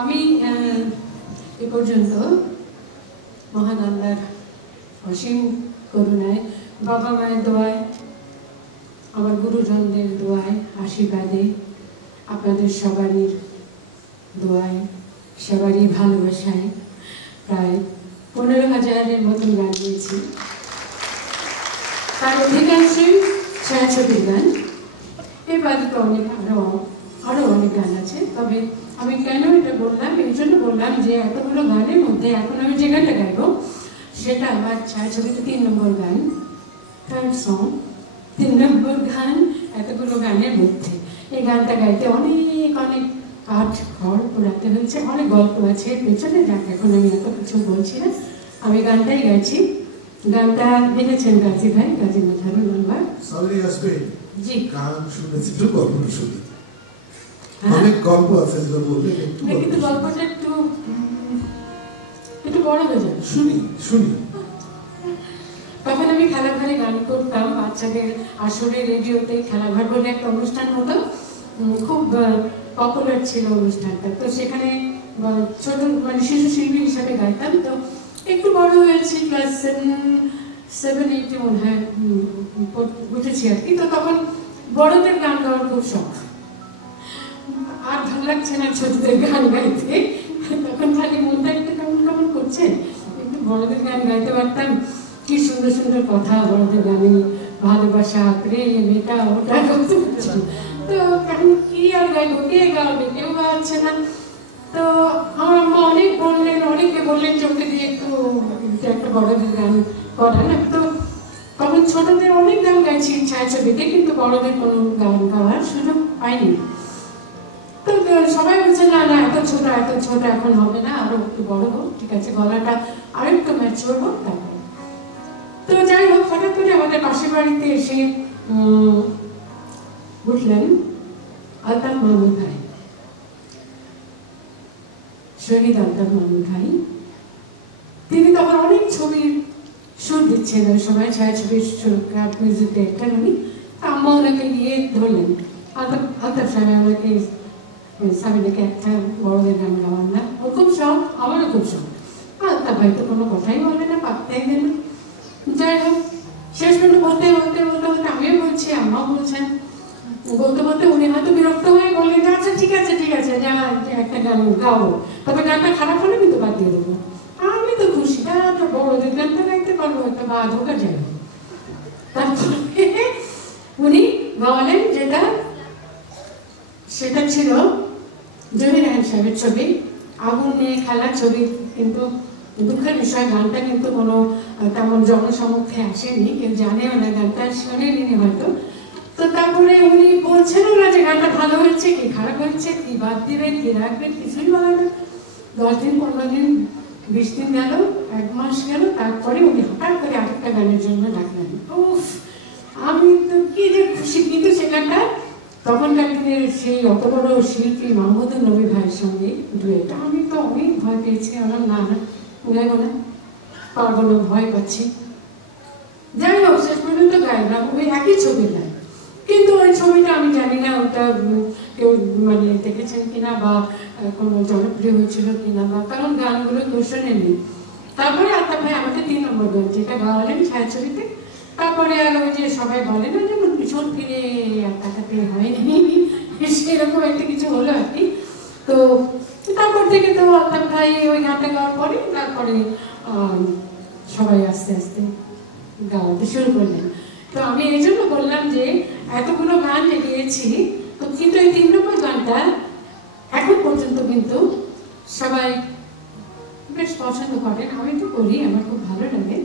আমি এ পর্যন্ত মহান আল্লাহর অসীম করুণায়, বাবা মায়ের দোয়ায়, আমার গুরুজনদের দোয়ায়, আশীর্বাদে, আপনাদের সবারই দোয়ায়, সবারই ভালোবাসায় প্রায় 15,000-এর মতন গান গিয়েছি। তার অধিকাংশই ছায়াছবির গান। এর বাদে তো অনেক আরও অনেক গান আছে। তবে আমি কেন এটা বললাম, এই জন্য বললাম যে এতগুলো গানের মধ্যে এখন আমি যে গানটা গাইব সেটা আমার ছায়াছবিতে 3 নম্বর গান, থার্ড সং, 3 নম্বর গান এতগুলো গানের মধ্যে। এই গানটা গাইতে অনেক অনেক কাঠ খড় পোড়াতে হয়েছে, অনেক গল্প আছে পেছনে। যাক, এখন আমি এত কিছু বলছি না, আমি গানটাই গাইছি। গানটা লিখেছেন গাজী ভাই, গাজী মজহারুল নাম্বার। জি, গান শুনেছি তো, গল্প শুনি, অনেক গল্প আছে যেটা বললে কিন্তু গল্পটা একটু বড় হয়ে যাবে। শুনি। তখন আমি খেলাঘরে গান করতাম, বাচ্চাদের আসরে রেডিওতে খেলাঘর বলে একটা অনুষ্ঠান হতো, খুব পপুলার ছিল অনুষ্ঠানটা। তো সেখানে ছোট মানে শিশু শিল্পী হিসাবে গাইতাম। তো একটু বড় হয়েছি, ক্লাস 7-8 মনে হয় উঠেছি আর কি। তো তখন বড়দের গান গাওয়ার খুব শখ, আর ভালো লাগছে না ছোটদের গান গাইতে। তখন খালি মনটা একটু কেমন কেমন করছে, একটু বড়দের গান গাইতে পারতাম। কি সুন্দর সুন্দর কথা বড়দের গানে, ভালোবাসা, প্রেম, এটা ওটা করতে পারছি। তো এখন কি আর গাইবো, কে গাওয়াবে, কেউ গাওয়াচ্ছে না। তো আমার আম্মা অনেকে বললেন চোখে দিয়ে একটু একটা বড়দের গান করা না। তো তখন ছোটদের অনেক গান গাইছি ছায়াছবিতে, কিন্তু বড়দের কোনো গান গাওয়ার সুযোগ পাইনি। তো সবাই বলছে না না, এত ছোট এখন হবে না, আরো একটু বড় হোক, ঠিক আছে, গলাটা আরো একটু ম্যাচিওর হোক, তারপর। তো যাই হোক, হঠাৎ করে আমাদের পাশের বাড়িতে এসে উঠলেন আলতাফ মাহমুদ ভাই, শহীদ আলতাফ মাহমুদ ভাই। তিনি তখন অনেক ছবির সুর দিচ্ছেন ওই সময়, ছায়াছবির মিউজিক ডিরেক্টর উনি। আম্মা ওনাকে নিয়ে ধরলেন, আলতাফ সাহেব আমাকে সাবিনাকে একটা বড়দের গান গাওয়ার না। ওর খুব শখ, আমারও খুব শখ। আলতাফ ভাই তো কোনো কথাই বলে না, পাত্তাই দেন না। যাই হোক, শেষ পর্যন্ত বলতে আমিও বলছি, আম্মাও বলছেন, বলতে উনি হয়তো বিরক্ত হয়ে বললেন যে আচ্ছা ঠিক আছে যা একটা গান গাও, তবে গানটা খারাপ হলে কিন্তু বাদ দিয়ে দেবো। আমি তো খুশি, তো বড়দের গানটা গাইতে পারবো, একটা বাদ হোক আর যাই হোক। তারপরে উনি গাওয়ালেন যেটা, সেটা ছিল জহির রায়হান সাহেবের ছবি, আগুন নিয়ে খেলা ছবি। কিন্তু দুঃখের বিষয়, গানটা কিন্তু কোনো তেমন জনসমক্ষে আসেনি, কেউ জানেও না, গানটা শোনেনি হয়তো। তো তারপরে উনি বলছেন না যে গানটা ভালো হয়েছে কি খারাপ হয়েছে, কি বাদ দিবেন কি রাখবেন, কিছুই বলে না। 10 দিন 15 দিন 20 দিন গেল, 1 মাস গেল, তারপরে উনি হঠাৎ করে আরেকটা গানের জন্য ডাকলেন। উফ, আমি তো কি যে খুশি। কিন্তু সে গানটা তখনকার দিনের সেই অত বড় শিল্পী মাহমুদুর নবী ভাইয়ের সঙ্গে ডুয়েট। আমি তো অনেক ভয় পেয়েছি, আমার না গাইবো না, পারবো না, ভয় পাচ্ছি। যাই হোক, শেষ পর্যন্ত গাইলাম ওই একই ছবির গান। কিন্তু ওই ছবিটা আমি জানি না ওটা কেউ মানে দেখেছেন কিনা, বা কোনো জনপ্রিয় হয়েছিল কিনা, বা কারণ গানগুলো কেউ শোনেননি। তারপরে আলতাফ ভাই আমাকে 3 নম্বর গান যেটা গাওয়ালেন ছায়াছবিতে। তারপরে আর ওই যে সবাই বলে না, যেমন পিছন ফিরে আর তাকাতে হয়নি, সেরকম একটা কিছু হলো আর কি। তো তারপর থেকে তো আলতাফ ভাই ওই গানটা গাওয়ার পরে তারপরে সবাই আস্তে আস্তে গাওয়াতে শুরু করলেন। তো আমি এই জন্য বললাম যে এতগুলো গান গেয়েছি, তো কিন্তু এই 3 নম্বর গানটা এখন পর্যন্ত কিন্তু সবাই বেশ পছন্দ করেন। আমি তো করি, আমার খুব ভালো লাগে।